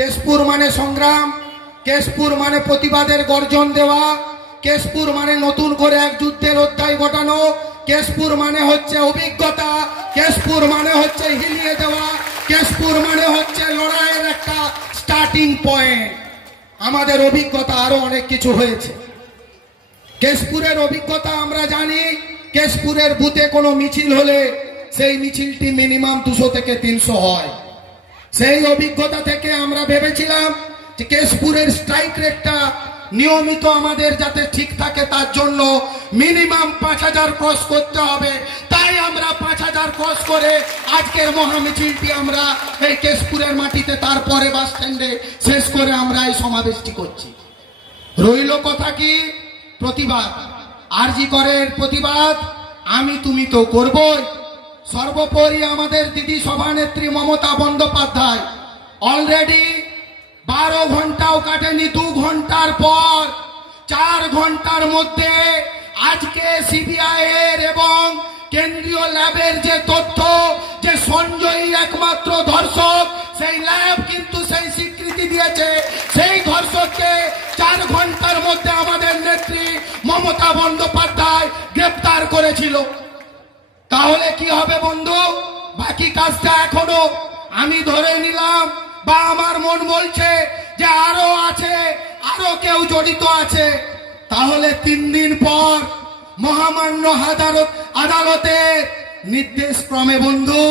কেশপুর মানে সংগ্রাম, কেশপুর মানে প্রতিবাদের গর্জন দেওয়া, কেশপুর মানে নতুন করে এক যুদ্ধের অধ্যায় ঘটানো, কেশপুর মানে হচ্ছে অভিজ্ঞতা, কেশপুর মানে হচ্ছে হিলিয়ে দেওয়া, কেশপুর মানে হচ্ছে লড়াইয়ের একটা স্টার্টিং পয়েন্ট। আমাদের অভিজ্ঞতা আরো অনেক কিছু হয়েছে। কেশপুরের অভিজ্ঞতা আমরা জানি, কেশপুরের বুথে কোনো মিছিল হলে সেই মিছিলটি মিনিমাম 200 থেকে 300 হয়। সেই অভিজ্ঞতা থেকে আমরা ভেবেছিলাম যে কেশপুরের স্ট্রাইক রেটটা নিয়মিত আমাদের যাতে ঠিক থাকে তার জন্য মিনিমাম 5000 ক্রস করতে হবে। তাই আমরা 5000 ক্রস করে আজকের মহামিছিলটি আমরা এই কেশপুরের মাটিতে, তারপরে বাস স্ট্যান্ডে শেষ করে আমরা এই সমাবেশটি করছি। রইল কথা কি? প্রতিবাদ, আরজি করের প্রতিবাদ আমি তুমি তো করবই। সর্বোপরি আমাদের দিদি সভানেত্রী মমতা বন্দ্যোপাধ্যায় অলরেডি 12 ঘন্টাও কাটেনি, 2 ঘন্টার পর 4 ঘন্টার মধ্যে আজকে সিবিআই এর এবং কেন্দ্রীয় ল্যাবের যে তথ্য যে সঞ্জয়ী একমাত্র ধর্ষক, সেই ল্যাব কিন্তু সেই স্বীকৃতি দিয়েছে সেই ধর্ষককে 4 ঘন্টার মধ্যে আমাদের নেত্রী মমতা বন্দ্যোপাধ্যায় গ্রেপ্তার করেছিল। তাহলে কি হবে বন্ধু? বাকি কাজটা এখনো আমি ধরে নিলাম বা আমার মন বলছে যে আরো আছে, আরো কেউ জড়িত আছে। তাহলে 3 দিন পর মহামান্য আদালতের নির্দেশ ক্রমে বন্ধু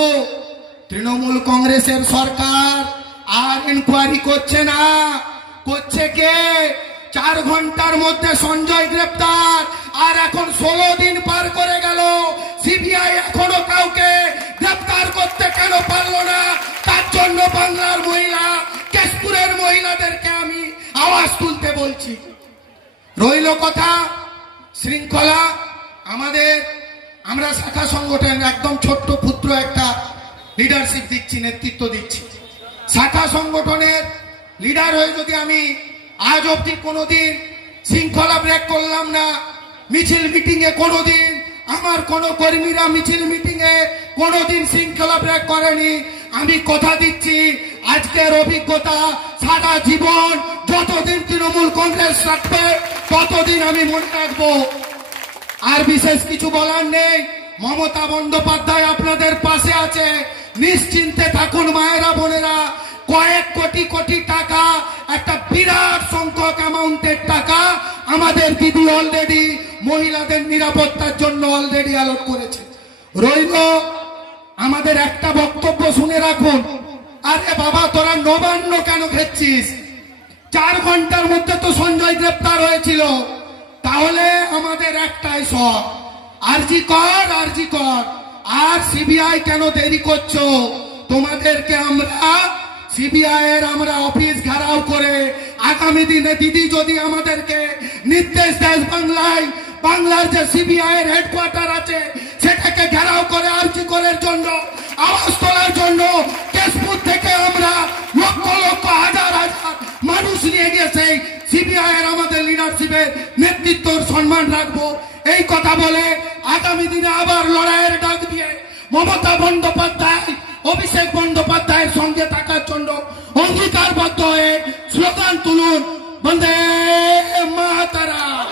তৃণমূল কংগ্রেসের সরকার আর ইনকোয়ারি করছে না, করছে কে? 4 ঘন্টার মধ্যে সঞ্জয় গ্রেপ্তার, আর এখন 16 দিন পার করে গেল, সিবিআই এখনো কাউকে গ্রেপ্তার করতে কেন পারলো না? তার জন্য বাংলার মহিলা, কেশপুরের মহিলাদেরকে আমি আওয়াজ তুলতে বলছি। রইল কথা শৃঙ্খলা। আমরা শাখা সংগঠন একদম ছোট্ট পুত্র একটা লিডারশিপ দিচ্ছি, নেতৃত্ব দিচ্ছি। শাখা সংগঠনের লিডার হয়ে যদি আমি আজ অব্দি কোনোদিন শৃঙ্খলা ব্রেক করলাম না, মিছিল মিটিং এ কোনোদিন আমার কোন কর্মীরা মিছিল মিটিং এ কোনোদিন শৃঙ্খলা ব্রেক করেনি, আমি কথা দিচ্ছি আজকের অভিজ্ঞতা সারা জীবন যতদিন তৃণমূল কংগ্রেস থাকবে ততদিন আমি মনে রাখবো। আর বিশেষ কিছু বলার নেই। মমতা বন্দ্যোপাধ্যায় আপনাদের পাশে আছে, নিশ্চিন্তে থাকুন মায়েরা বোনেরা। কয়েক কোটি কোটি টাকা, একটা বিরাট সংখ্যক অ্যামাউন্টের টাকা আমাদের দিদি অলরেডি মহিলাদের নিরাপত্তার জন্য অলরেডি অ্যালট করেছে। রইল আমাদের একটা বক্তব্য শুনে রাখুন। আরে বাবা, তোরা নবান্ন কেন খেচ্ছিস? 4 ঘন্টার মধ্যে তো সঞ্জয় গ্রেপ্তার হয়েছিল। তাহলে আমাদের একটাই সব, আরজি কর, আরজি কর। আর সিবিআই কেন দেরি করছো? তোমাদেরকে আমরা সিবিআই এর আমরা অফিস ঘেরাও করে আগামী দিনে দিদি যদি আমাদেরকে নির্দেশ দেয় বাংলার যে সিবিআই এর হেডকোয়ার্টার আছে সেটাকে ঘেরাও করে আরজি করার জন্য, আওয়াজ তোলার জন্য কেশপুর থেকে আমরা লক্ষ লক্ষ হাজার হাজার মানুষ নিয়ে গিয়ে সেই সিবিআই এর আমাদের লিডারশিপের নেতৃত্বর সম্মান রাখবো। এই কথা বলে আগামী দিনে আবার লড়াইয়ের ডাক দিয়ে মমতা বন্দ্যোপাধ্যায়, অভিষেক বন্দ্যোপাধ্যায়ের সঙ্গে থাকার জন্য অঙ্গীকারবদ্ধ হয়ে স্লোগান তুলুন, বন্দে মাতরম।